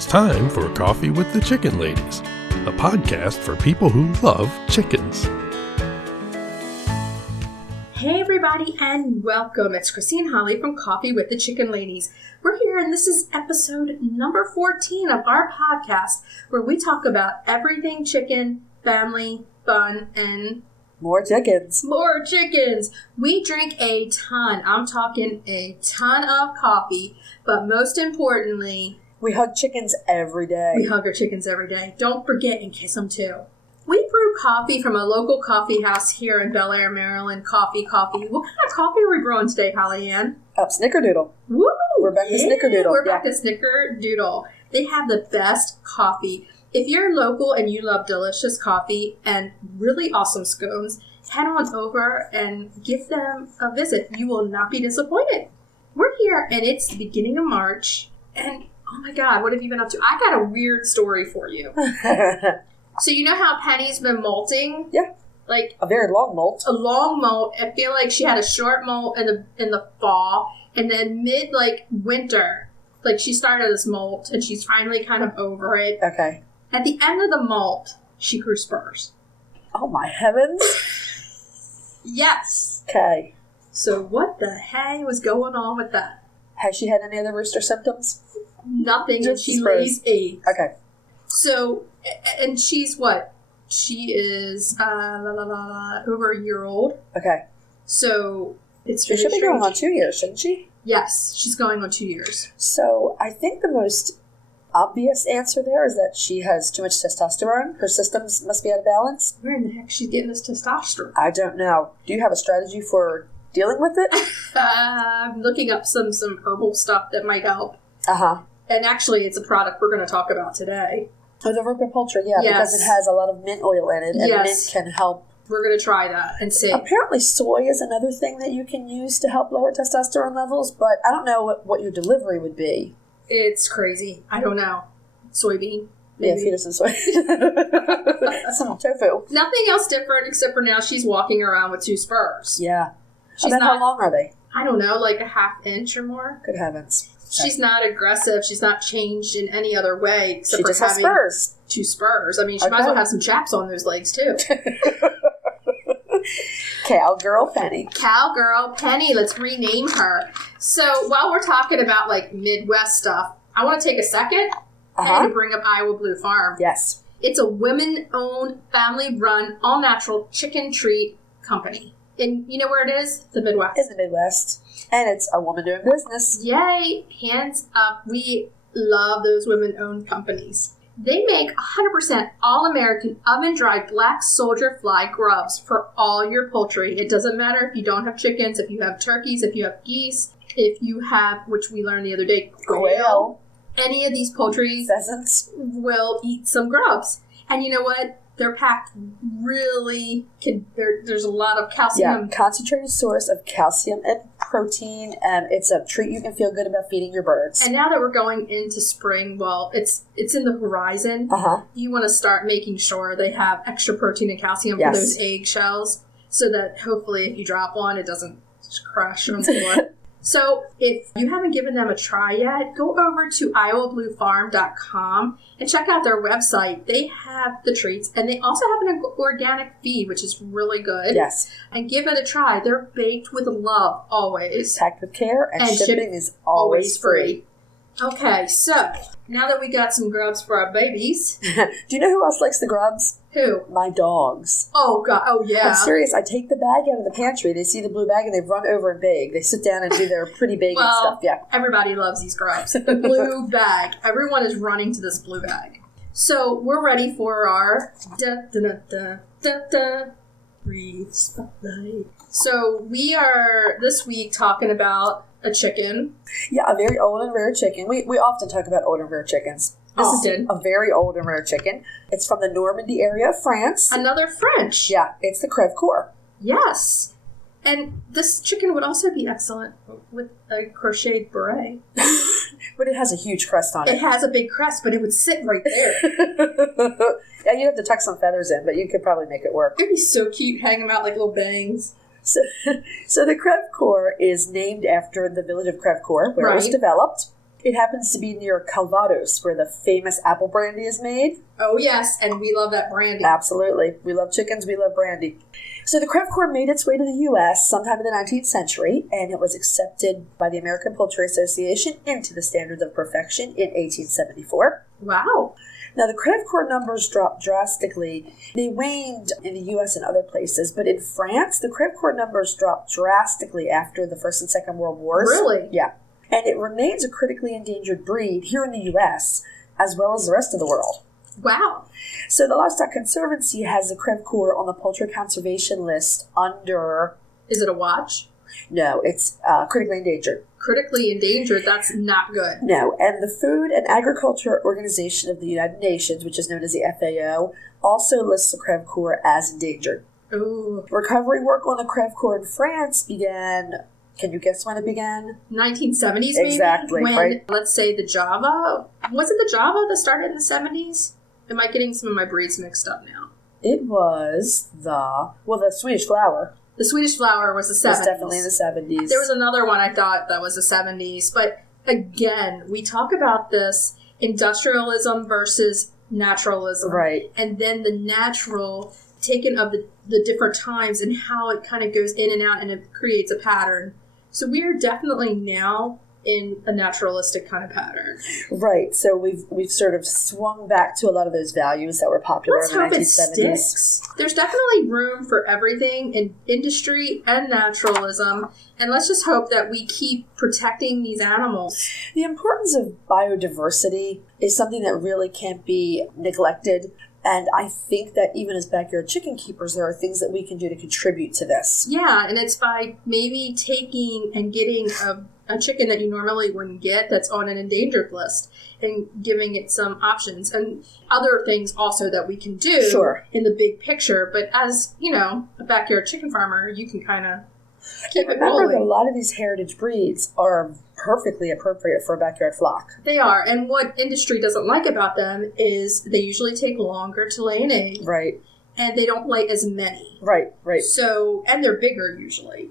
It's time for Coffee with the Chicken Ladies, a podcast for people who love chickens. Hey everybody and welcome. It's Chrisie&Holly from Coffee with the Chicken Ladies. We're here and this is episode number 14 of our podcast where we talk about everything chicken, family, fun, and more chickens. More chickens. We drink a ton. I'm talking a ton of coffee, but most importantly, we hug chickens every day. We hug our chickens every day. Don't forget and kiss them too. We brew coffee from a local coffee house here in Bel Air, Maryland. Coffee. What kind of coffee are we brewing today, Holly Ann? Snickerdoodle. Woo! We're back to Snickerdoodle. We're back to Snickerdoodle. They have the best coffee. If you're local and you love delicious coffee and really awesome scones, head on over and give them a visit. You will not be disappointed. We're here and it's the beginning of March. And oh my God, what have you been up to? I got a weird story for you. So you know how Penny's been molting? Yeah. Like a very long molt. A long molt. I feel like she had a short molt in the fall, and then winter, like she started this molt, and she's finally kind of over it. Okay. At the end of the molt, she grew spurs. Oh my heavens! Yes. Okay. So what the hey was going on with that? Has she had any other rooster symptoms? Nothing. Just she spurs. lays eggs. Okay. So, and she's what? She is over a year old. Okay. So it's she should be going on 2 years, shouldn't she? Yes, she's going on 2 years. So I think the most obvious answer there is that she has too much testosterone. Her systems must be out of balance. Where in the heck is she getting this testosterone? I don't know. Do you have a strategy for dealing with it? I'm looking up some herbal stuff that might help. Uh-huh. And actually, it's a product we're going to talk about today. Oh, the Ropa Poultry, yeah, yes. Because it has a lot of mint oil in it, and mint can help. We're going to try that and see. Apparently soy is another thing that you can use to help lower testosterone levels, but I don't know what your delivery would be. It's crazy. I don't know. Soybean? Maybe. Yeah, feed her some soy. Some tofu. Nothing else different except for now she's walking around with 2 spurs. Yeah. How long are they? I don't know, like a half inch or more. Good heavens. She's not aggressive. She's not changed in any other way except for having spurs. 2 spurs. I mean, she might as well have some chaps on those legs, too. Cowgirl Penny. Cowgirl Penny. Let's rename her. So while we're talking about, like, Midwest stuff, I want to take a second and bring up Iowa Blue Farm. Yes. It's a women-owned, family-run, all-natural chicken treat company. And you know where it is? The Midwest. In the Midwest. And it's a woman doing business. Yay! Hands up. We love those women-owned companies. They make 100% all-American oven-dried black soldier fly grubs for all your poultry. It doesn't matter if you don't have chickens, if you have turkeys, if you have geese, if you have, which we learned the other day, quail. Any of these poultry pheasants will eat some grubs. And you know what? They're packed really, there's a lot of calcium. Yeah, concentrated source of calcium and protein. It's a treat you can feel good about feeding your birds. And now that we're going into spring, well, it's in the horizon. You want to start making sure they have extra protein and calcium for those eggshells so that hopefully if you drop one, it doesn't crash on the floor. So if you haven't given them a try yet, go over to iowabluefarm.com and check out their website. They have the treats, and they also have an organic feed, which is really good. Yes. And give it a try. They're baked with love, always. Packed with care, and shipping is always free. Okay, so now that we got some grubs for our babies. Do you know who else likes the grubs? Who? My dogs. Oh, God. Oh, yeah. I'm serious. I take the bag out of the pantry. They see the blue bag and they run over and beg. They sit down and do their pretty big and stuff. Yeah. Everybody loves these grubs. The blue bag. Everyone is running to this blue bag. So we're ready for our brief spotlight. So we are this week talking about a chicken. Yeah, a very old and rare chicken. We often talk about old and rare chickens. This is a very old and rare chicken. It's from the Normandy area of France. Another French. Yeah, it's the Crevecoeur. Yes. And this chicken would also be excellent with a crocheted beret. But it has a huge crest on it. It has a big crest, but it would sit right there. Yeah, you'd have to tuck some feathers in, but you could probably make it work. It'd be so cute, hang them out like little bangs. So the Crevecoeur is named after the village of Crevecoeur, where it was developed. It happens to be near Calvados, where the famous apple brandy is made. Oh, yes, and we love that brandy. Absolutely. We love chickens, we love brandy. So the Crevecoeur made its way to the U.S. sometime in the 19th century, and it was accepted by the American Poultry Association into the Standards of Perfection in 1874. Wow. Now, the Crevecoeur numbers dropped drastically. They waned in the U.S. and other places, but in France, the Crevecoeur numbers dropped drastically after the First and Second World Wars. Really? Yeah. And it remains a critically endangered breed here in the U.S., as well as the rest of the world. Wow. So the Livestock Conservancy has the Crevecoeur on the poultry conservation list under... Is it a watch? No, it's critically endangered. Critically endangered? That's not good. No, and the Food and Agriculture Organization of the United Nations, which is known as the FAO, also lists the Crevecoeur as endangered. Ooh. Recovery work on the Crevecoeur in France began... Can you guess when it began? 1970s, maybe? Exactly, when, right? Let's say the Java... Was it the Java that started in the 70s? Am I getting some of my breeds mixed up now? It was the Swedish flower. The Swedish flower was the 70s. It was definitely in the 70s. There was another one I thought that was the 70s. But again, we talk about this industrialism versus naturalism. Right. And then the natural taken of the different times and how it kind of goes in and out and it creates a pattern. So we are definitely now in a naturalistic kind of pattern. Right. So we've sort of swung back to a lot of those values that were popular in the 1970s. Let's hope it sticks. There's definitely room for everything in industry and naturalism, and let's just hope that we keep protecting these animals. The importance of biodiversity is something that really can't be neglected. And I think that even as backyard chicken keepers, there are things that we can do to contribute to this. Yeah, and it's by maybe taking and getting a chicken that you normally wouldn't get that's on an endangered list and giving it some options and other things also that we can do in the big picture. But as, a backyard chicken farmer, you can kind of keep it rolling. Remember that a lot of these heritage breeds are perfectly appropriate for a backyard flock. They are. And what industry doesn't like about them is they usually take longer to lay an egg. Right. And they don't lay as many. Right. So, and they're bigger usually.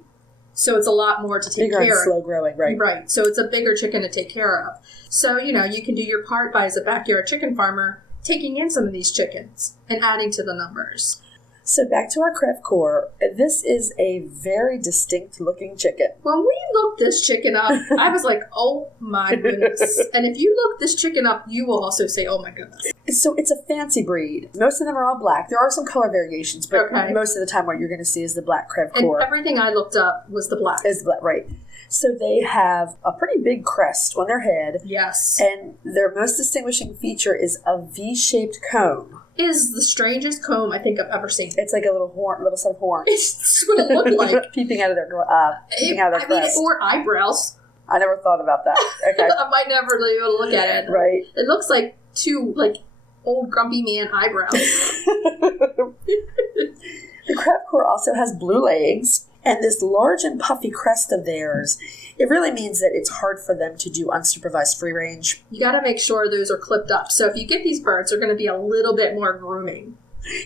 So it's a lot more to take care of. Bigger and slow growing, right. Right. So it's a bigger chicken to take care of. So, you can do your part by, as a backyard chicken farmer, taking in some of these chickens and adding to the numbers. So back to our Crevecoeur. This is a very distinct looking chicken. When we looked this chicken up, I was like, oh my goodness. And if you look this chicken up, you will also say, oh my goodness. So it's a fancy breed. Most of them are all black. There are some color variations, but most of the time what you're going to see is the black Crevecoeur. And everything I looked up was the black. Is the black, right. So they have a pretty big crest on their head. Yes. And their most distinguishing feature is a V-shaped comb. Is the strangest comb I think I've ever seen. It's like a little set of horns. It's what it looked like. peeping out of their crest. Or eyebrows. I never thought about that. Okay. I might never be able to look at it. Right. It looks like two old grumpy man eyebrows. The Crevecoeur also has blue legs. And this large and puffy crest of theirs, it really means that it's hard for them to do unsupervised free range. You got to make sure those are clipped up. So if you get these birds, they're going to be a little bit more grooming.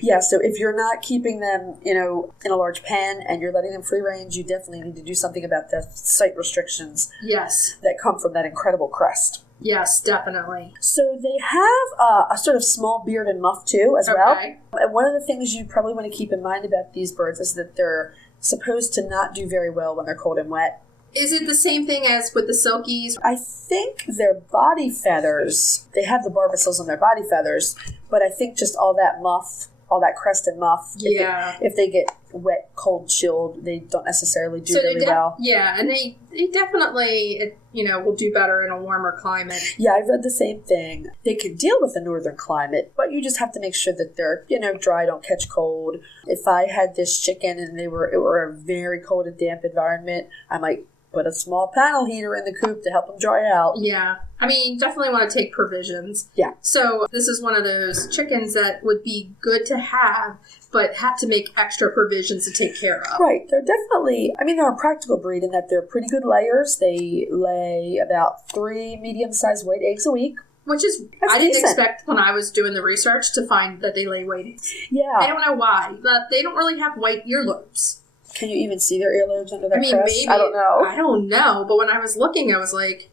Yeah, so if you're not keeping them, in a large pen and you're letting them free range, you definitely need to do something about the site restrictions. Yes. That come from that incredible crest. Yes, definitely. So they have a sort of small beard and muff too, as well. And one of the things you probably want to keep in mind about these birds is that they're supposed to not do very well when they're cold and wet. Is it the same thing as with the silkies? I think their body feathers, they have the barbicels on their body feathers, but I think just all that crest and muff, if they get wet, cold, chilled, they don't necessarily do really well. Yeah, and they definitely, will do better in a warmer climate. Yeah, I've read the same thing. They can deal with the northern climate, but you just have to make sure that they're, dry, don't catch cold. If I had this chicken and it were a very cold and damp environment, I might put a small panel heater in the coop to help them dry out. Yeah. I mean, you definitely want to take provisions. Yeah. So this is one of those chickens that would be good to have, but have to make extra provisions to take care of. Right. They're definitely, they're a practical breed in that they're pretty good layers. They lay about 3 medium-sized white eggs a week. Which is, I didn't expect when I was doing the research to find that they lay white eggs. Yeah. I don't know why, but they don't really have white earlobes. Can you even see their earlobes under that crest? Maybe. I don't know. I don't know. But when I was looking, I was like,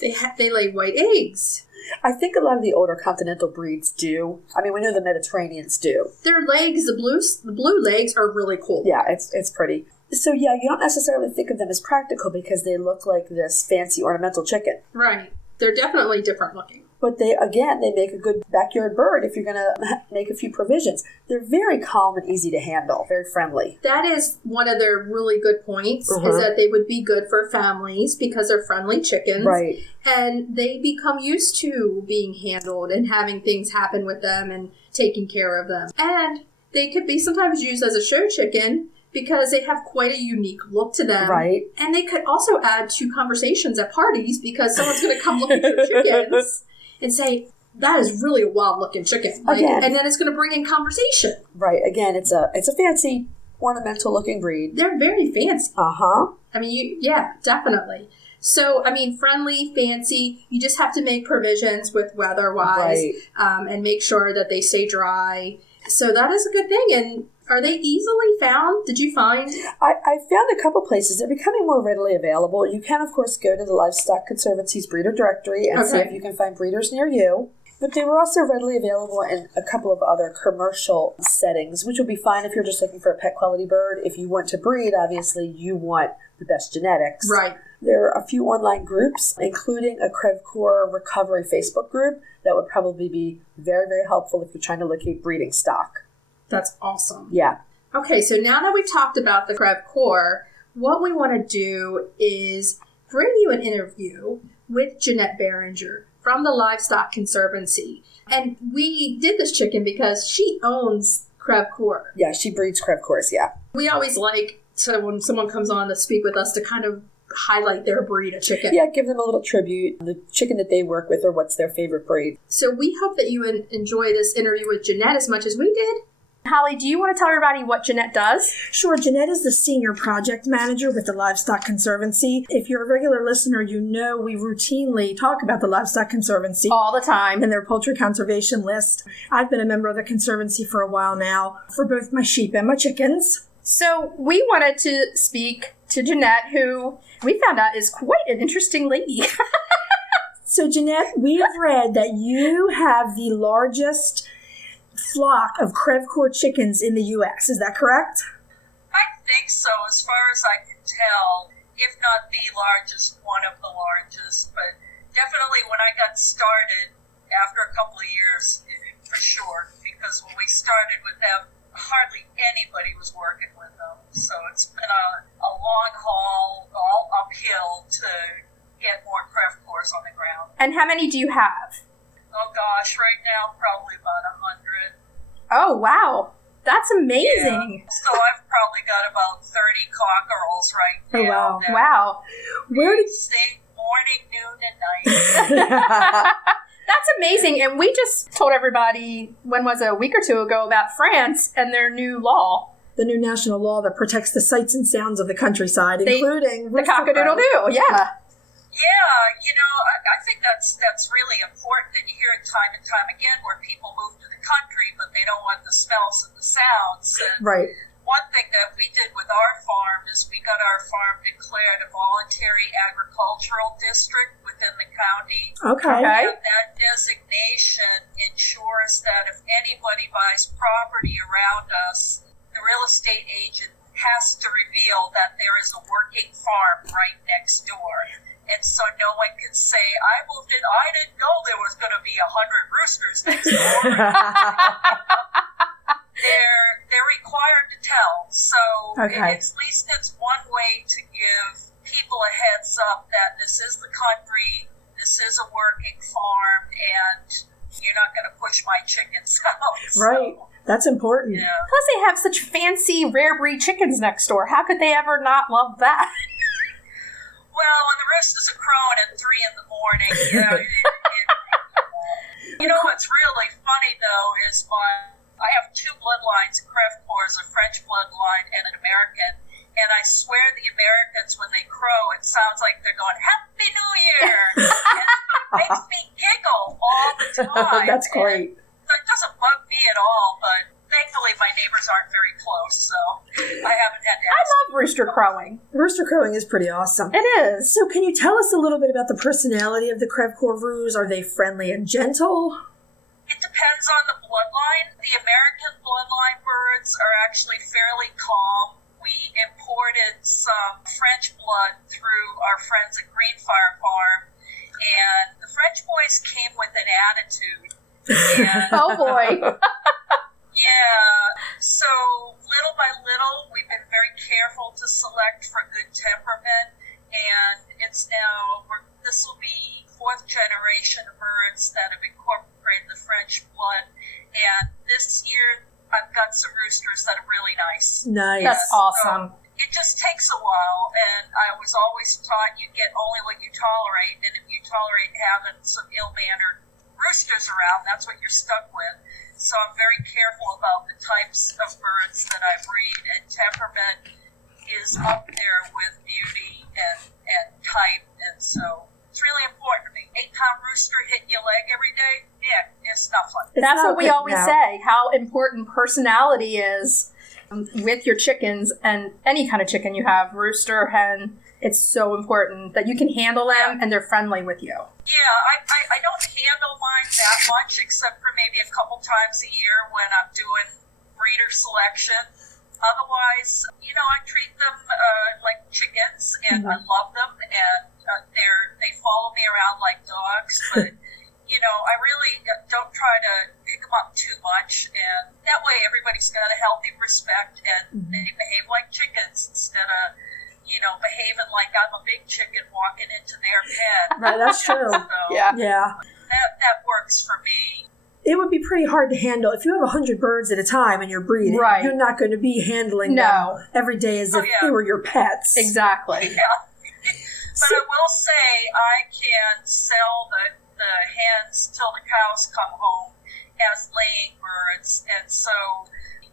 They lay white eggs. I think a lot of the older continental breeds do. I mean, we know the Mediterraneans do. Their legs, the blue legs, are really cool. Yeah, it's pretty. So yeah, you don't necessarily think of them as practical because they look like this fancy ornamental chicken. Right. They're definitely different looking. But they make a good backyard bird if you're going to make a few provisions. They're very calm and easy to handle, very friendly. That is one of their really good points, is that they would be good for families because they're friendly chickens. Right. And they become used to being handled and having things happen with them and taking care of them. And they could be sometimes used as a show chicken because they have quite a unique look to them. Right. And they could also add to conversations at parties because someone's going to come look at your chickens and say, that is really a wild-looking chicken. Again. And then it's going to bring in conversation. Right. Again, it's a fancy, ornamental-looking breed. They're very fancy. Uh-huh. I mean, yeah, definitely. So, I mean, friendly, fancy, you just have to make provisions with weather-wise and make sure that they stay dry. So that is a good thing. And are they easily found? Did you find? I found a couple places. They're becoming more readily available. You can, of course, go to the Livestock Conservancy's breeder directory and see if you can find breeders near you. But they were also readily available in a couple of other commercial settings, which will be fine if you're just looking for a pet quality bird. If you want to breed, obviously, you want the best genetics. Right. There are a few online groups, including a Crevecoeur recovery Facebook group, that would probably be very, very helpful if you're trying to locate breeding stock. That's awesome. Yeah. Okay, so now that we've talked about the Crevecoeur, what we want to do is bring you an interview with Jeannette Beringer from the Livestock Conservancy. And we did this chicken because she owns Crevecoeur. Yeah, she breeds Crevecoeurs, yeah. We always like to, when someone comes on to speak with us, to kind of highlight their breed of chicken. Yeah, give them a little tribute, the chicken that they work with or what's their favorite breed. So we hope that you enjoy this interview with Jeannette as much as we did. Holly, do you want to tell everybody what Jeannette does? Sure. Jeannette is the Senior Project Manager with the Livestock Conservancy. If you're a regular listener, you know we routinely talk about the Livestock Conservancy. All the time. And their poultry conservation list. I've been a member of the Conservancy for a while now, for both my sheep and my chickens. So we wanted to speak to Jeannette, who we found out is quite an interesting lady. So Jeannette, we have read that you have the largest flock of Crevecoeur chickens in the U.S. Is that correct? I think so, as far as I can tell. If not the largest, one of the largest. But definitely when I got started, after a couple of years, for sure, because when we started with them, hardly anybody was working with them. So it's been a long haul, all uphill to get more Crevecoeurs on the ground. And how many do you have? Oh gosh, right now probably about 100. Oh, wow. That's amazing. Yeah. So I've probably got about 30 cockerels right now. Oh, wow. Wow. Where did sing morning, noon, and night? That's amazing. And we just told everybody, when was it, a week or two ago, about France and their new law. The new national law that protects the sights and sounds of the countryside, including the cock-a-doodle-doo. Yeah. Yeah, I think that's really important, and you hear it time and time again where people move to the country, but they don't want the smells and the sounds. And right. One thing that we did with our farm is we got our farm declared a voluntary agricultural district within the county. Okay. And that designation ensures that if anybody buys property around us, the real estate agent has to reveal that there is a working farm right next door. And so no one can say, I moved in, I didn't know there was going to be 100 roosters next door. They're required to tell. So at least it's one way to give people a heads up that this is the country, this is a working farm, and you're not going to push my chickens out. Right. So, that's important. Yeah. Plus they have such fancy, rare breed chickens next door. How could they ever not love that? Well, when the roosters are crowing at 3 a.m, you know what's really funny though is I have 2 bloodlines in Crevecoeur, a French bloodline and an American, and I swear the Americans, when they crow, it sounds like they're going Happy New Year, and it makes me giggle all the time. That's great. And it doesn't bug me at all, but thankfully my neighbors aren't very close, so I haven't had to ask. I love rooster crowing. Rooster crowing is pretty awesome. It is. So can you tell us a little bit about the personality of the Crevecoeur roos? Are they friendly and gentle? It depends on the bloodline. The American bloodline birds are actually fairly calm. We imported some French blood through our friends at Greenfire Farm, and the French boys came with an attitude. And, oh boy. yeah, so little by little, we've been very careful to select for good temperament, and it's now, this will be 4th generation of birds that have incorporated the French blood, and this year I've got some roosters that are really nice. Nice. That's awesome. So it just takes a while, and I was always taught you get only what you tolerate, and if you tolerate having some ill-mannered roosters around, that's what you're stuck with. So I'm very careful about the types of birds that I breed, and temperament is up there with beauty and type, and so it's really important to me. 8-pound rooster hitting your leg every day, yeah, it's not fun. That's what we always say, how important personality is with your chickens, and any kind of chicken you have, rooster, hen. It's so important that you can handle them and they're friendly with you. Yeah, I don't handle mine that much, except for maybe a couple times a year when I'm doing breeder selection. Otherwise, I treat them like chickens, and I love them, and they follow me around like dogs, but I really don't try to pick them up too much, and that way everybody's got a healthy respect, and they behave like chickens instead of behaving like I'm a big chicken walking into their pen. Right, that's true. So, yeah. That works for me. It would be pretty hard to handle. If you have 100 birds at a time and you're breeding, you're not going to be handling them every day as if they were your pets. Exactly. Yeah. But I will say I can sell the hens till the cows come home as laying birds, and so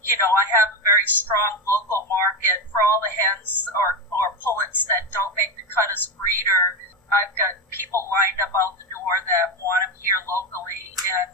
I have a very strong local market for all the hens or pullets that don't make the cut as breeder. I've got people lined up out the door that want them here locally, and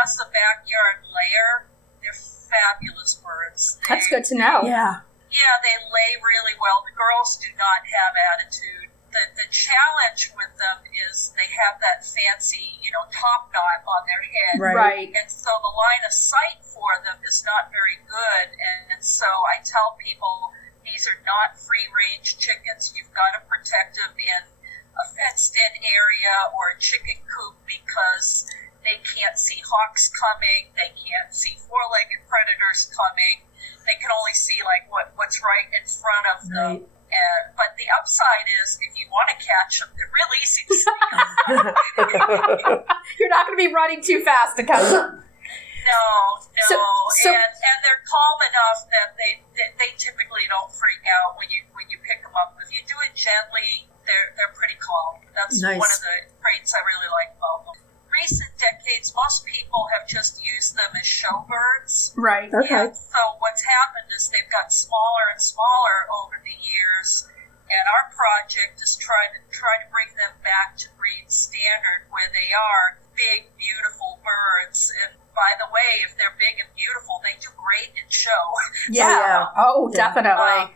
as the backyard layer, they're fabulous birds. That's good to know. Yeah. Yeah, they lay really well. The girls do not have attitude. The challenge with them is they have that fancy, top knot on their head. Right. And so the line of sight for them is not very good. And so I tell people these are not free-range chickens. You've got to protect them in a fenced-in area or a chicken coop because they can't see hawks coming. They can't see four-legged predators coming. They can only see what's right in front of them. Right. But the upside is, if you want to catch them, they're real easy to sneak up. You're not going to be running too fast to catch them. No. So, and they're calm enough that they typically don't freak out when you pick them up. If you do it gently, they're pretty calm. That's nice. One of the traits I really like about them. Recent decades, most people have just used them as show birds. Right. Okay. And so what's happened is they've got smaller and smaller over the years, and our project is try to bring them back to breed standard, where they are big, beautiful birds. And by the way, if they're big and beautiful, they do great in show. Yeah. Oh, definitely.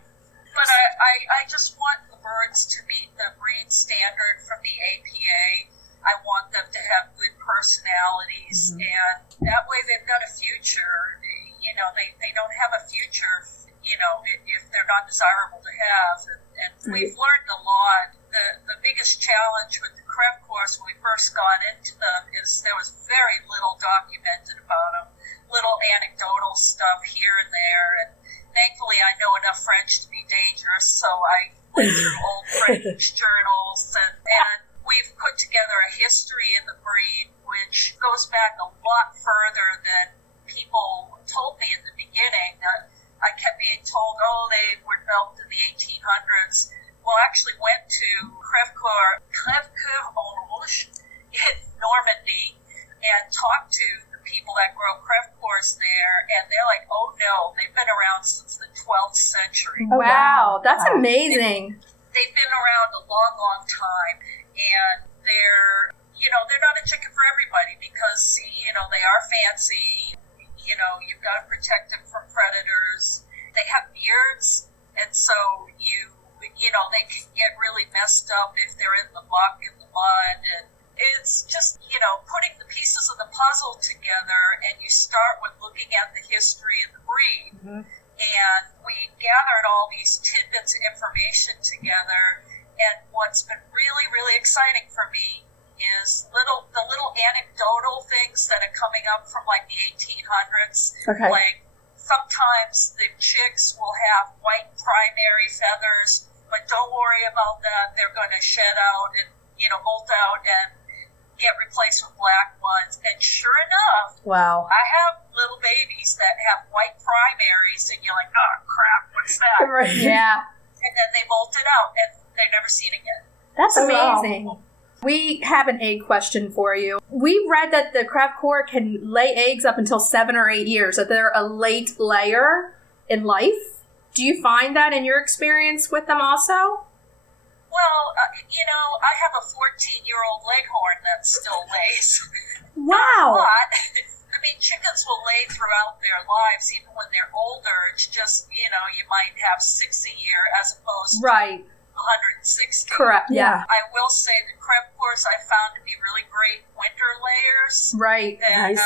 But I just want the birds to meet the breed standard from the APA. I want them to have good personalities, and that way they've got a future. They don't have a future, if they're not desirable to have. And we've learned a lot. The biggest challenge with the Crevecoeurs when we first got into them is there was very little documented about them, little anecdotal stuff here and there. And thankfully, I know enough French to be dangerous, so I went through old French journals and we've put together a history of the breed, which goes back a lot further than people told me in the beginning. I kept being told, they were developed in the 1800s. Well, I actually went to Crevecoeur in Normandy and talked to the people that grow Crevecoeurs there, and they're like, oh no, they've been around since the 12th century. Wow, that's amazing. They've been around a long, long time. And they're not a chicken for everybody because, they are fancy. You've got to protect them from predators. They have beards. And so they can get really messed up if they're in the muck, in the mud, and it's just, putting the pieces of the puzzle together, and you start with looking at the history of the breed. Mm-hmm. And we gathered all these tidbits of information together, and what's been really, really exciting for me is the little anecdotal things that are coming up from like the 1800s. Okay. Like sometimes the chicks will have white primary feathers, but don't worry about that. They're going to shed out and, molt out and get replaced with black ones. And sure enough, wow, I have little babies that have white primaries, and you're like, oh crap, what's that? Right. Yeah. And then they molt it out, and they're never seen again. That's amazing. Wow. We have an egg question for you. We read that the Crevecoeur can lay eggs up until 7 or 8 years, that they're a late layer in life. Do you find that in your experience with them also? Well, I have a 14-year-old leghorn that still lays. Wow. But, chickens will lay throughout their lives, even when they're older. It's just, you might have 6 a year as opposed to 160. Correct, yeah. I will say the Crevecoeurs I found to be really great winter layers. Right, and, nice.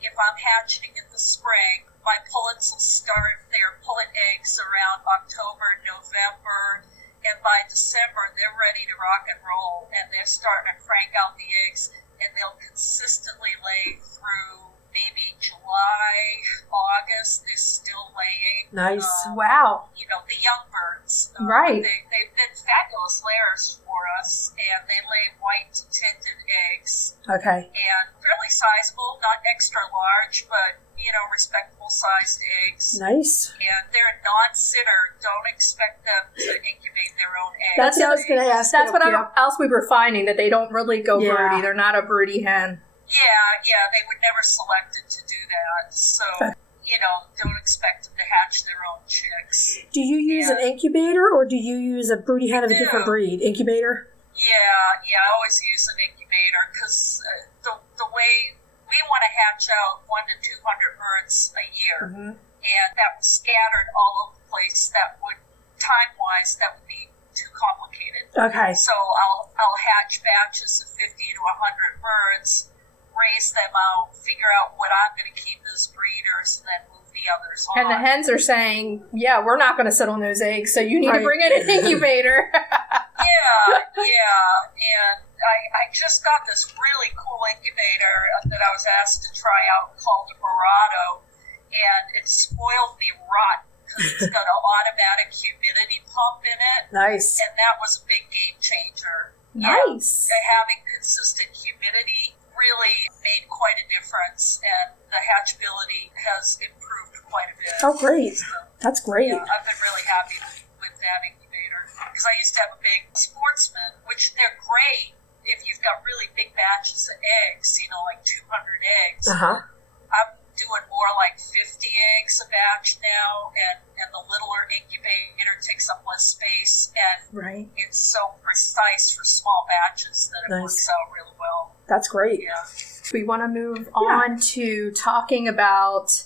If I'm hatching in the spring, my pullets will start their pullet eggs around October, November, and by December, they're ready to rock and roll, and they're starting to crank out the eggs, and they'll consistently lay through maybe July, August. They're still laying. Nice. Wow. The young birds. Right. They've been fabulous layers for us, and they lay white tinted eggs. Okay. And fairly sizable, not extra large, but, respectable sized eggs. Nice. And they're a non-sitter. Don't expect them to incubate their own eggs. That's what I was going to ask. That's what else we were finding, that they don't really go broody. They're not a broody hen. Yeah, they would never select it to do that. So, don't expect them to hatch their own chicks. Do you use an incubator, or do you use a broody hen of a different breed? Incubator? Yeah, I always use an incubator because the way we want to hatch out 100 to 200 birds a year, mm-hmm. and that was scattered all over the place. That would, time-wise, that would be too complicated. Okay. So I'll hatch batches of 50 to 100 birds, raise them out, figure out what I'm going to keep as breeders, and then move the others on. And the hens are saying, we're not going to sit on those eggs, so you need to bring in an incubator. Yeah. And I just got this really cool incubator that I was asked to try out called a Barado, and it spoiled me rotten because it's got an automatic humidity pump in it. Nice. And that was a big game changer. Nice. And having consistent humidity really made quite a difference, and the hatchability has improved quite a bit. Oh, great. So, that's great. Yeah, I've been really happy with that incubator because I used to have a big Sportsman, which they're great if you've got really big batches of eggs, like 200 eggs. Uh-huh. I'm doing more like 50 eggs a batch now, and the littler incubator takes up less space, and it's so precise for small batches that it works out really well. That's great. Yeah. We want to move on to talking about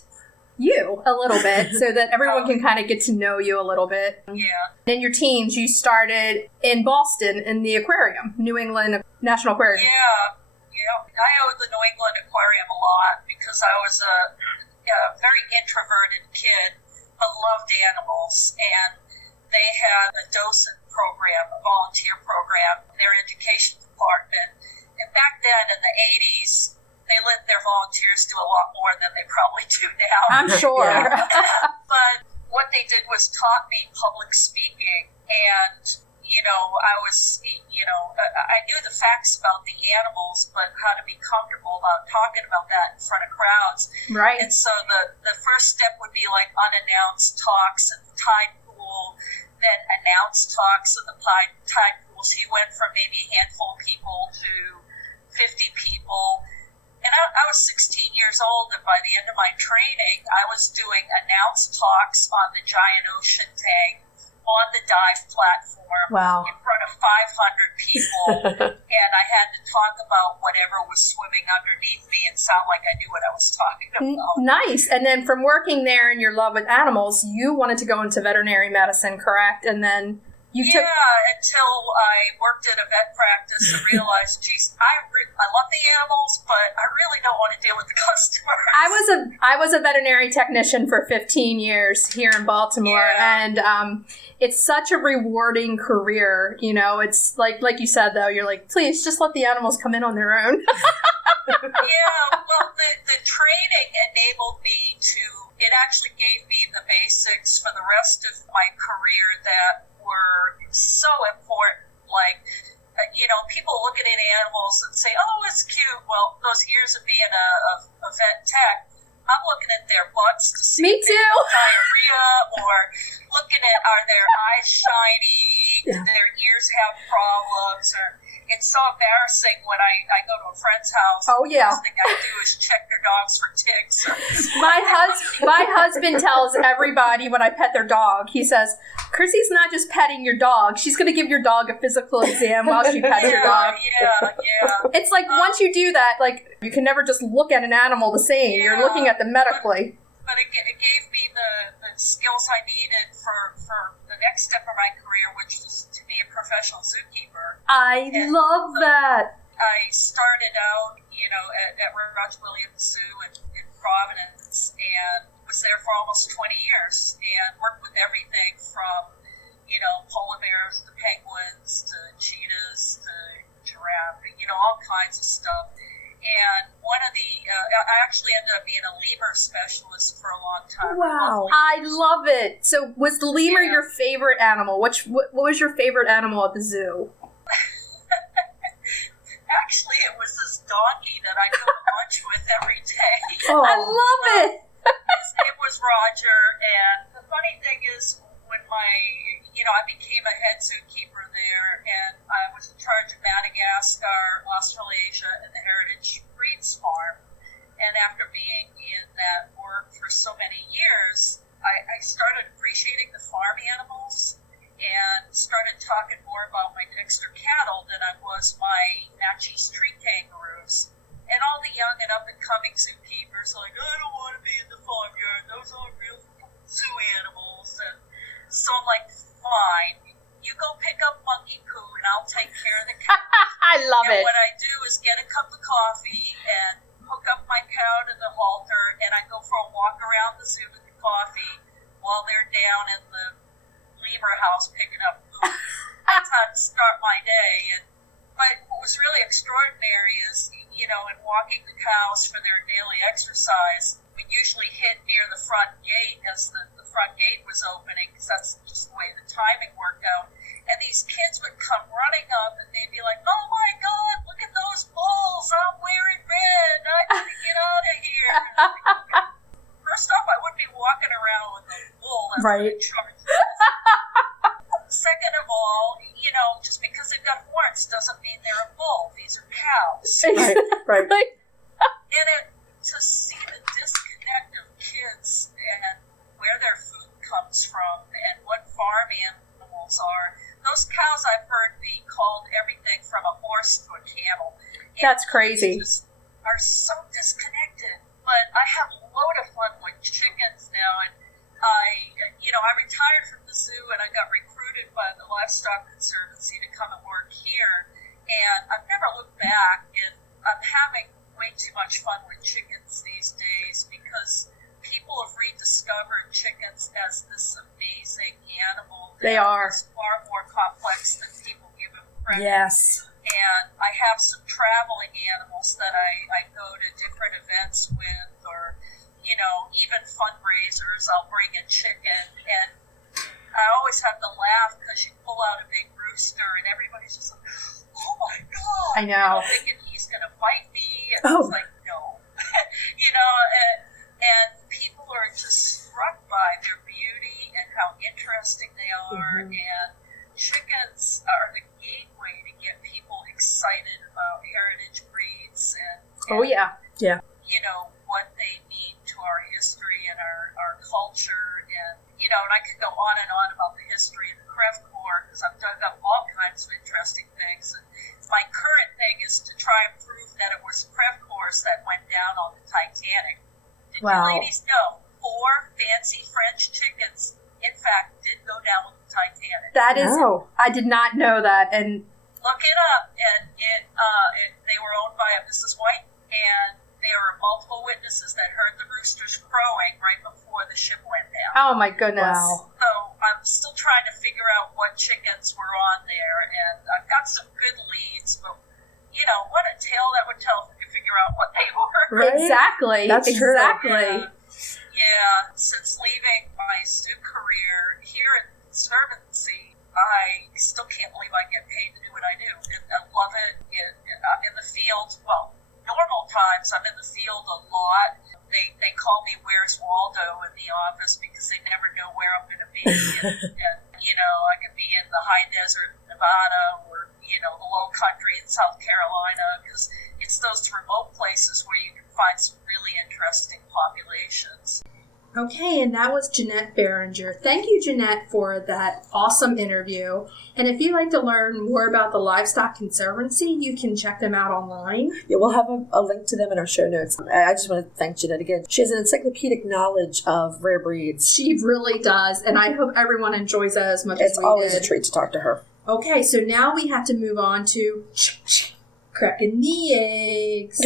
you a little bit so that everyone can kind of get to know you a little bit. Yeah. In your teens, you started in Boston in the aquarium, New England National Aquarium. Yeah. I owe the New England Aquarium a lot because I was a very introverted kid but loved animals, and they had a docent program, a volunteer program in their education department. And back then in the 80s, they let their volunteers do a lot more than they probably do now. I'm sure. But what they did was taught me public speaking, and I knew the facts about the animals, but how to be comfortable about talking about that in front of crowds. Right. And so the first step would be like unannounced talks at the tide pool, then announced talks at the tide pool. So you went from maybe a handful of people to 50 people. And I was 16 years old, and by the end of my training, I was doing announced talks on the giant ocean tank on the dive platform Wow. in front of 500 people, and I had to talk about whatever was swimming underneath me and sound like I knew what I was talking about. Nice. And then from working there and your love with animals, you wanted to go into veterinary medicine, correct? And then until I worked at a vet practice and realized, geez, I love the animals, but I really don't want to deal with the customers. I was a veterinary technician for 15 years here in Baltimore, and it's such a rewarding career. You know, it's like you said, though, you're like, please just let the animals come in on their own. Well, the training enabled me to, it actually gave me the basics for the rest of my career that were so important. Like, people looking at animals and say, oh, it's cute. Well, those years of being a vet tech, I'm looking at their butts to see if they have diarrhea, or looking at, are their eyes shiny, do their ears have problems, or it's so embarrassing when I go to a friend's house. Oh, yeah. The first thing I do is check their dogs for ticks. My husband tells everybody when I pet their dog, he says, Chrissy's not just petting your dog. She's going to give your dog a physical exam while she pets your dog. Yeah. It's like once you do that, like you can never just look at an animal the same. You're looking at them medically. But it gave me the skills I needed for the next step of my career, which was to be a professional zookeeper. I love that. I started out, at Roger Williams Zoo in Providence, and was there for almost 20 years, and worked with everything from, polar bears to penguins to cheetahs to giraffe, all kinds of stuff. And one of I actually ended up being a lemur specialist for a long time. Wow. I love it. So was the lemur your favorite animal? What was your favorite animal at the zoo? Actually, it was this donkey that I go to lunch with every day. Oh. I love it. His name was Roger, and the funny thing is, when I became a head zookeeper there, and I was in charge of Madagascar, Australasia, and the Heritage Breeds Farm. And after being in that work for so many years, I started appreciating the farm animals and started talking more about my Dexter cattle than I was my Natchez tree kangaroos. And all the young and up-and-coming zookeepers are like, I don't want to be in the farmyard. Those aren't real zoo animals. And so I'm like, fine. You go pick up monkey poo, and I'll take care of the cow. I love it. And what I do is get a cup of coffee and hook up my cow to the halter, and I go for a walk around the zoo with the coffee while they're down in the lemur house picking up food. That's how to start my day. But what was really extraordinary is, in walking the cows for their daily exercise, we'd usually hit near the front gate as the front gate was opening, because that's just the way the timing worked out. And these kids would come running up, and they'd be like, oh my God, look at those bulls, I'm wearing red, I need to get out of here. First off, I wouldn't be walking around with a bull that's in charge. Second of all, just because they've got horns doesn't mean they're a bull. These are cows. Right. And to see the disconnect of kids and where their food comes from and what farm animals are, those cows I've heard be called everything from a horse to a camel. That's crazy. Just are so disconnected. But I have a load of fun with chickens now, and I retired from the zoo, and I got recruited by the Livestock Conservancy to come and work here, and I've never looked back, and I'm having way too much fun with chickens these days because people have rediscovered chickens as this amazing animal. They are. It's far more complex than people give them credit. Yes. And I have some traveling animals that I go to different events with, or even fundraisers. I'll bring a chicken, and I always have to laugh because you pull out a big rooster, and everybody's just like, oh my God. I know. Thinking he's going to bite me, and Oh. it's like, no. And people are just struck by their beauty and how interesting they are, and chickens are the gateway to get people excited about heritage breeds and Oh, yeah. what they mean to our history history and our culture, and and I could go on and on about the history of the Crevecoeur because I've dug up all kinds of interesting things. And my current thing is to try and prove that it was Crevecoeurs that went down on the Titanic. Did you ladies know 4 fancy French chickens, in fact, did go down with the Titanic? That is, I did not know that, and look it up. And they were owned by a Mrs. White, and there were multiple witnesses that heard the roosters crowing right before the ship went down. Oh my goodness! Wow. So I'm still trying to figure out what chickens were on there, and I've got some good leads, but what a tale that would tell if we could figure out what they were. Right? Exactly. That's true. Exactly. Yeah, since leaving my stew career here at Conservancy, I still can't believe I get paid to do what I do. And I love it. I'm in the field. Well, normal times I'm in the field a lot. They call me Where's Waldo in the office because they never know where I'm going to be. And I could be in the high desert in Nevada or, the low country in South Carolina because it's those remote places where you can find some really interesting populations. Okay, and that was Jeannette Behringer. Thank you, Jeannette, for that awesome interview. And if you'd like to learn more about the Livestock Conservancy, you can check them out online. Yeah, we'll have a link to them in our show notes. I just want to thank Jeannette again. She has an encyclopedic knowledge of rare breeds. She really does, and I hope everyone enjoys that as much as we did. It's always a treat to talk to her. Okay, so now we have to move on to cracking the eggs.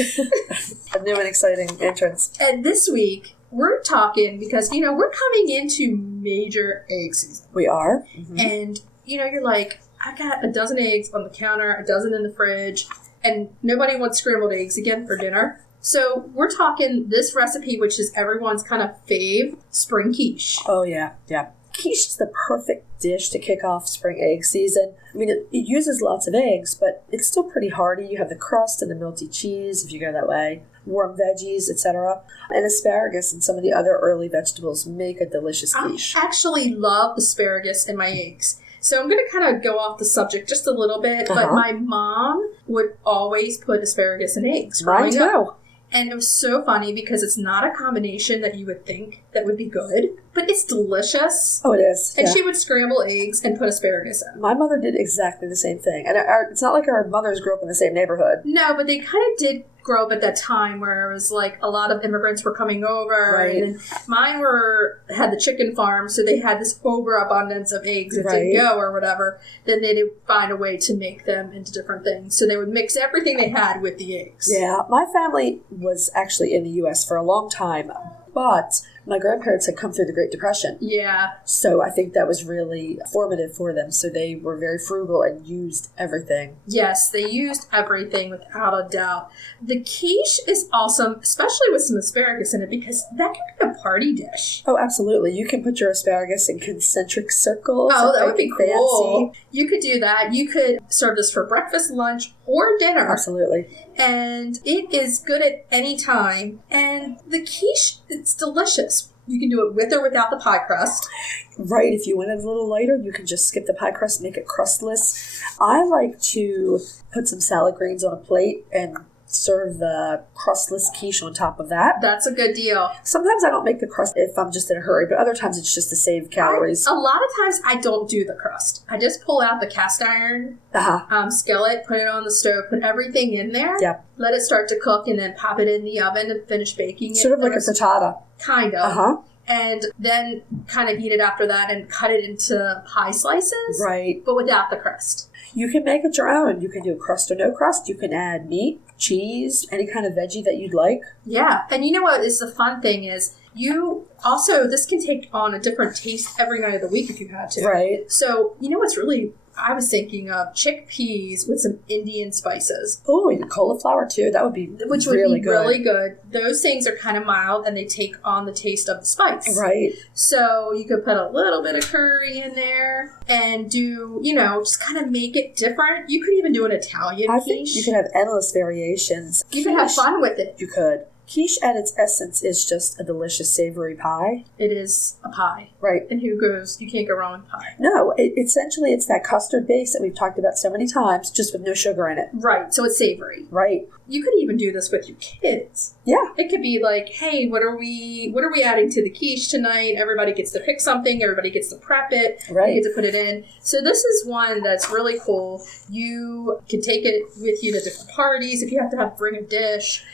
A new and exciting entrance. And this week, we're talking because, we're coming into major egg season. We are. Mm-hmm. And, you're like, I got a dozen eggs on the counter, a dozen in the fridge, and nobody wants scrambled eggs again for dinner. So we're talking this recipe, which is everyone's kind of fave, spring quiche. Oh, yeah, yeah. Quiche is the perfect dish to kick off spring egg season. I mean, it uses lots of eggs, but it's still pretty hearty. You have the crust and the melty cheese, if you go that way, warm veggies, etc. And asparagus and some of the other early vegetables make a delicious quiche. I actually love asparagus in my eggs. So I'm going to kind of go off the subject just a little bit, but my mom would always put asparagus in eggs. Mine too. And it was so funny because it's not a combination that you would think that would be good, but it's delicious. Oh, it is. And she would scramble eggs and put asparagus in. My mother did exactly the same thing. And it's not like our mothers grew up in the same neighborhood. No, but they kind of did grow up at that time where it was like a lot of immigrants were coming over. Right. And mine had the chicken farm, so they had this overabundance of eggs that didn't go or whatever. Then they'd find a way to make them into different things. So they would mix everything they had with the eggs. Yeah, my family was actually in the U.S. for a long time, but my grandparents had come through the Great Depression. Yeah. So I think that was really formative for them. So they were very frugal and used everything. Yes, they used everything without a doubt. The quiche is awesome, especially with some asparagus in it, because that can be a party dish. Oh, absolutely. You can put your asparagus in concentric circles. Oh, that would be cool. Fancy. You could do that. You could serve this for breakfast, lunch, or dinner. Absolutely. And it is good at any time. And the quiche, it's delicious. You can do it with or without the pie crust. Right. If you want it a little lighter, you can just skip the pie crust, make it crustless. I like to put some salad greens on a plate and serve the crustless quiche on top of that. That's a good deal. Sometimes I don't make the crust if I'm just in a hurry, but other times it's just to save calories. A lot of times I don't do the crust. I just pull out the cast iron skillet, put it on the stove, put everything in there, let it start to cook, and then pop it in the oven and finish baking it. Sort of like a frittata. Kind of. And then kind of eat it after that and cut it into pie slices. Right. But without the crust. You can make it your own. You can do crust or no crust. You can add meat, cheese, any kind of veggie that you'd like. Yeah. And you know what is the fun thing is this can take on a different taste every night of the week if you had to. Right. So, you know what's really, I was thinking of chickpeas with some Indian spices. Oh, and cauliflower too. That would be really good. Those things are kind of mild and they take on the taste of the spice. Right. So you could put a little bit of curry in there and do, just kind of make it different. You could even do an Italian quiche. I think you could have endless variations. You could have fun with it. You could. Quiche at its essence is just a delicious savory pie. It is a pie. Right. And you can't go wrong with pie. No, essentially it's that custard base that we've talked about so many times, just with no sugar in it. Right, so it's savory. Right. You could even do this with your kids. Yeah. It could be like, hey, what are we adding to the quiche tonight? Everybody gets to pick something. Everybody gets to prep it. Right. You get to put it in. So this is one that's really cool. You can take it with you to different parties if you have to bring a dish.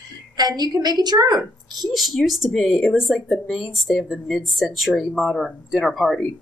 And you can make it your own. Quiche used to be, it was like the mainstay of the mid-century modern dinner party.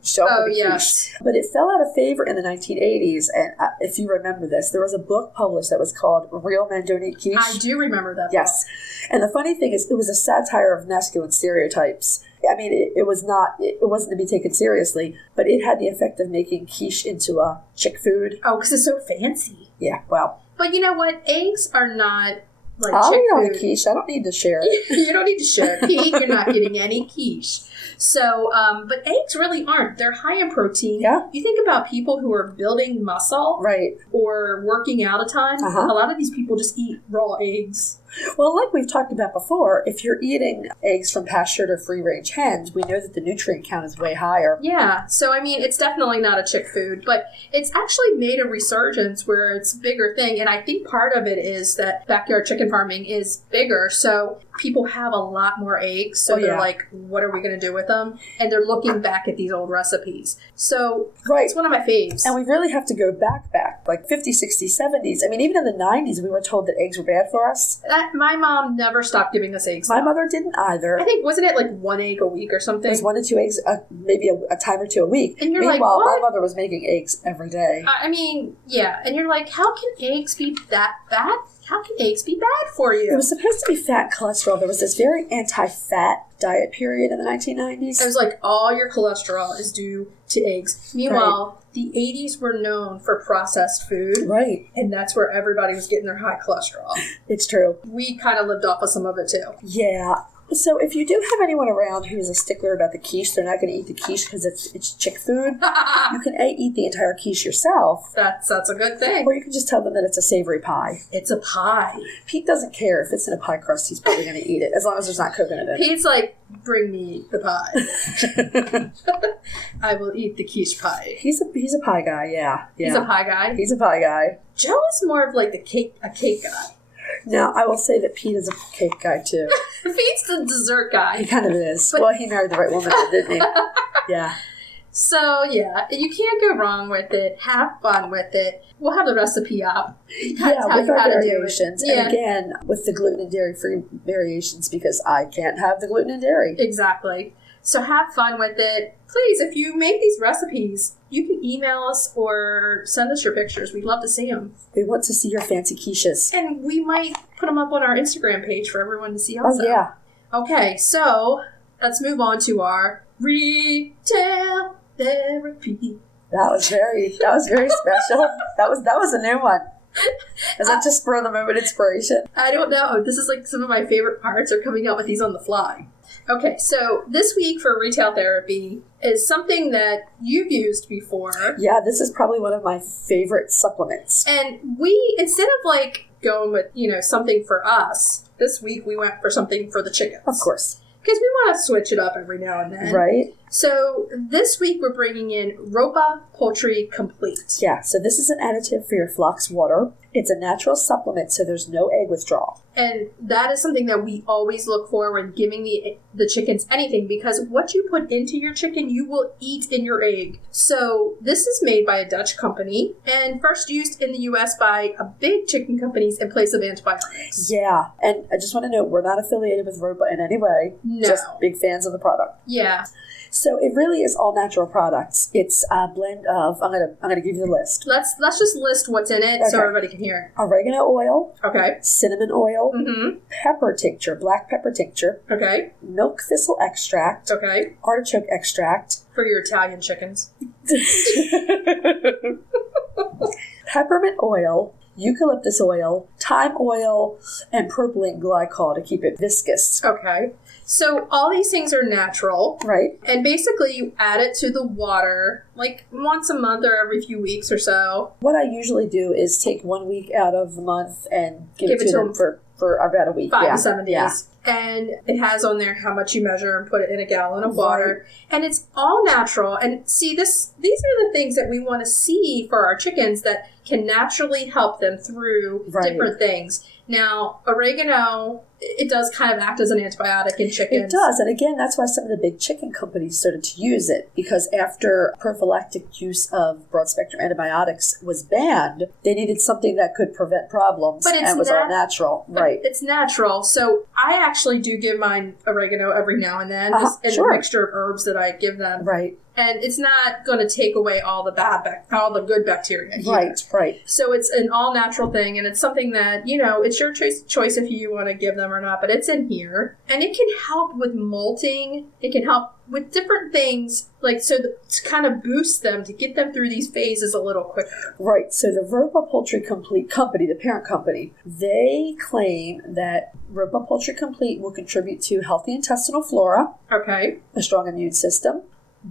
Yes. But it fell out of favor in the 1980s. And if you remember this, there was a book published that was called Real Men Don't Eat Quiche. I do remember that Yes. book. And the funny thing is, it was a satire of masculine stereotypes. I mean, it wasn't to be taken seriously, but it had the effect of making quiche into a chick food. Oh, because it's so fancy. Yeah, well. But you know what? Eggs are not like I'll chick eat all food. the quiche. I don't need to share it. You don't need to share it. Pete, you're not getting any quiche. So, but eggs really aren't. They're high in protein. Yeah. You think about people who are building muscle. Right. Or working out a ton. Uh-huh. A lot of these people just eat raw eggs. Well, like we've talked about before, if you're eating eggs from pastured or free-range hens, we know that the nutrient count is way higher. Yeah, so I mean, it's definitely not a chick food, but it's actually made a resurgence where it's a bigger thing, and I think part of it is that backyard chicken farming is bigger, so people have a lot more eggs, so they're like, what are we going to do with them? And they're looking back at these old recipes. So it's one of my faves. And we really have to go back, like 50s, 60s, 70s. I mean, even in the 90s, we were told that eggs were bad for us. My mom never stopped giving us eggs. My mother didn't either. I think, wasn't it like 1 egg a week or something? It was 1 to 2 eggs, maybe a time or two a week. And you're Meanwhile, like, what? my mother was making eggs every day. I mean, yeah. And you're like, how can eggs be that bad? How can eggs be bad for you? It was supposed to be fat and cholesterol. There was this very anti-fat diet period in the 1990s. It was like, all your cholesterol is due to eggs. Meanwhile, the 80s were known for processed food. Right. And that's where everybody was getting their high cholesterol. It's true. We kind of lived off of some of it, too. Yeah. So if you do have anyone around who's a stickler about the quiche, they're not going to eat the quiche because it's chick food, you can eat the entire quiche yourself. That's a good thing. Or you can just tell them that it's a savory pie. It's a pie. Pete doesn't care if it's in a pie crust. He's probably going to eat it, as long as there's not coconut in it. Pete's like, bring me the pie. I will eat the quiche pie. He's a pie guy, yeah. He's a pie guy? He's a pie guy. Joe is more of like a cake guy. Now, I will say that Pete is a cake guy, too. Pete's the dessert guy. He kind of is. But, well, he married the right woman, didn't he? Yeah. So, yeah, you can't go wrong with it. Have fun with it. We'll have the recipe up. Yeah, with our variations. And again, with the gluten and dairy-free variations, because I can't have the gluten and dairy. Exactly. So have fun with it. Please, if you make these recipes, you can email us or send us your pictures. We'd love to see them. We want to see your fancy quiches. And we might put them up on our Instagram page for everyone to see also. Oh, yeah. Okay, so let's move on to our retail therapy. That was very special. That was a new one. Is that just spur of the moment inspiration? I don't know. This is like some of my favorite parts are coming up with these on the fly. Okay, so this week for retail therapy is something that you've used before. Yeah, this is probably one of my favorite supplements. And we, instead of like going with, something for us, this week we went for something for the chickens. Of course. Because we want to switch it up every now and then. Right. So this week we're bringing in Ropa Poultry Complete. Yeah, so this is an additive for your flock's water. It's a natural supplement, so there's no egg withdrawal. And that is something that we always look for when giving the chickens anything, because what you put into your chicken, you will eat in your egg. So this is made by a Dutch company and first used in the U.S. by big chicken companies in place of antibiotics. Yeah, and I just want to note, we're not affiliated with Ropa in any way. No. Just big fans of the product. Yeah. So it really is all natural products. It's a blend of, I'm gonna give you the list. Let's just list what's in it so everybody can hear it. Oregano oil. Okay. Cinnamon oil. Mm-hmm. Pepper tincture, black pepper tincture. Okay. Milk thistle extract. Okay. Artichoke extract. For your Italian chickens. Peppermint oil. Eucalyptus oil, thyme oil, and propylene glycol to keep it viscous. Okay. So all these things are natural. Right. And basically you add it to the water like once a month or every few weeks or so. What I usually do is take 1 week out of the month and give it to them for about a week. 5 to 7 days. Yeah. And it has on there how much you measure and put it in a gallon of water. Right. And it's all natural. And see, these are the things that we want to see for our chickens that can naturally help them through different things. Now, oregano, it does kind of act as an antibiotic in chickens. It does. And again, that's why some of the big chicken companies started to use it. Because after prophylactic use of broad-spectrum antibiotics was banned, they needed something that could prevent problems. But and was all natural. Right. It's natural. So I actually do give mine oregano every now and then. Just in a mixture of herbs that I give them. Right. And it's not going to take away all the good bacteria either. Right. So it's an all-natural thing, and it's something that, it's your choice if you want to give them or not, but it's in here. And it can help with molting. It can help with different things, to kind of boost them, to get them through these phases a little quicker. Right. So the Ropa Poultry Complete company, the parent company, they claim that Ropa Poultry Complete will contribute to healthy intestinal flora. Okay. A strong immune system.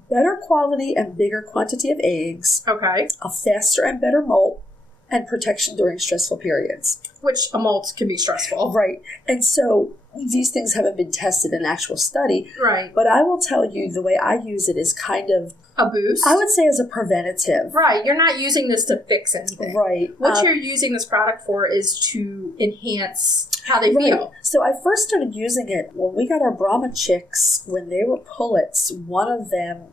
Better quality and bigger quantity of eggs. Okay. A faster and better molt, and protection during stressful periods. Which a molt can be stressful. Right. And so these things haven't been tested in actual study. Right. But I will tell you the way I use it is kind of a boost? I would say as a preventative. Right. You're not using this to fix anything. Right. What you're using this product for is to enhance how they feel. So I first started using it when we got our Brahma chicks. When they were pullets, one of them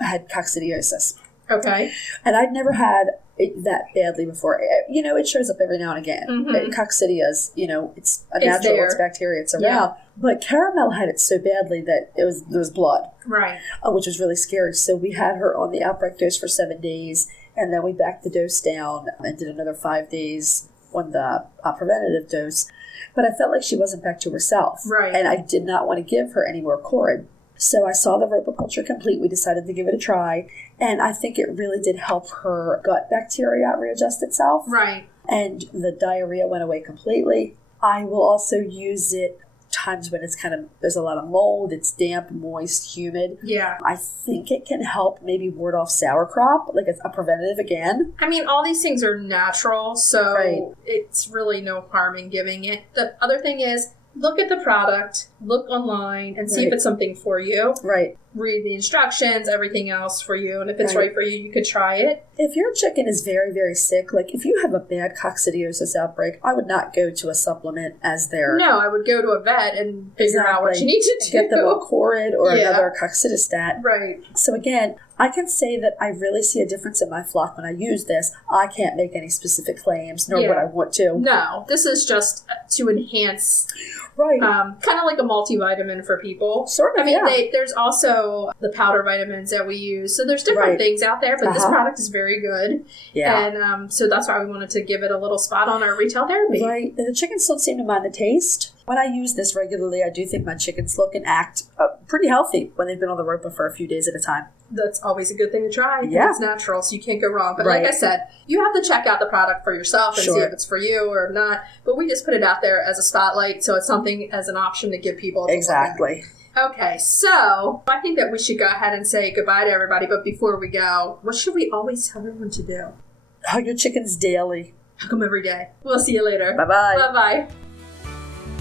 had coccidiosis. Okay. And I'd never had it that badly before. It shows up every now and again. Mm-hmm. Coccidias, it's a natural, it's bacteria, it's around. Yeah. But Caramel had it so badly that there was blood. Right. Which was really scary. So we had her on the outbreak dose for 7 days, and then we backed the dose down and did another 5 days on the preventative dose. But I felt like she wasn't back to herself. Right. And I did not want to give her any more Corid. So I saw the Ropa Poultry Complete. We decided to give it a try. And I think it really did help her gut bacteria readjust itself. Right. And the diarrhea went away completely. I will also use it times when it's there's a lot of mold, it's damp, moist, humid. Yeah. I think it can help maybe ward off sauerkraut, like it's a preventative again. I mean, all these things are natural, so it's really no harm in giving it. The other thing is, look at the product, look online, and see if it's something for you. Right. Read the instructions, everything else for you, and if it's right for you, you could try it. If your chicken is very, very sick, like if you have a bad coccidiosis outbreak, I would not go to a supplement as their... No, I would go to a vet and figure out what you need to do. Get them a Corid or another coccidostat. Right. So again, I can say that I really see a difference in my flock when I use this. I can't make any specific claims, nor would I want to. No, this is just to enhance... Right. Kind of like a multivitamin for people. Sort of, there's also the powder vitamins that we use. So there's different things out there, but this product is very good. Yeah. And so that's why we wanted to give it a little spot on our retail therapy. Right. And the chickens don't seem to mind the taste. When I use this regularly, I do think my chickens look and act pretty healthy when they've been on the Ropa for a few days at a time. That's always a good thing to try. Yeah. It's natural, so you can't go wrong. But like I said, you have to check out the product for yourself and see if it's for you or not. But we just put it out there as a spotlight, so it's something as an option to give people. Exactly. Okay, so I think that we should go ahead and say goodbye to everybody. But before we go, what should we always tell everyone to do? Hug your chickens daily. Hug them every day. We'll see you later. Bye-bye. Bye-bye.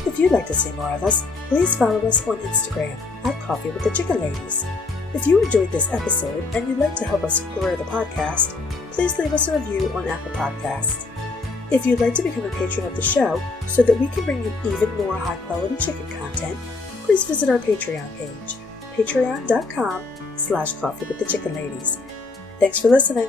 If you'd like to see more of us, please follow us on Instagram at Coffee with the Chicken Ladies. If you enjoyed this episode and you'd like to help us grow the podcast, please leave us a review on Apple Podcasts. If you'd like to become a patron of the show so that we can bring you even more high-quality chicken content, please visit our Patreon page, patreon.com/Coffee with the Chicken Ladies. Thanks for listening.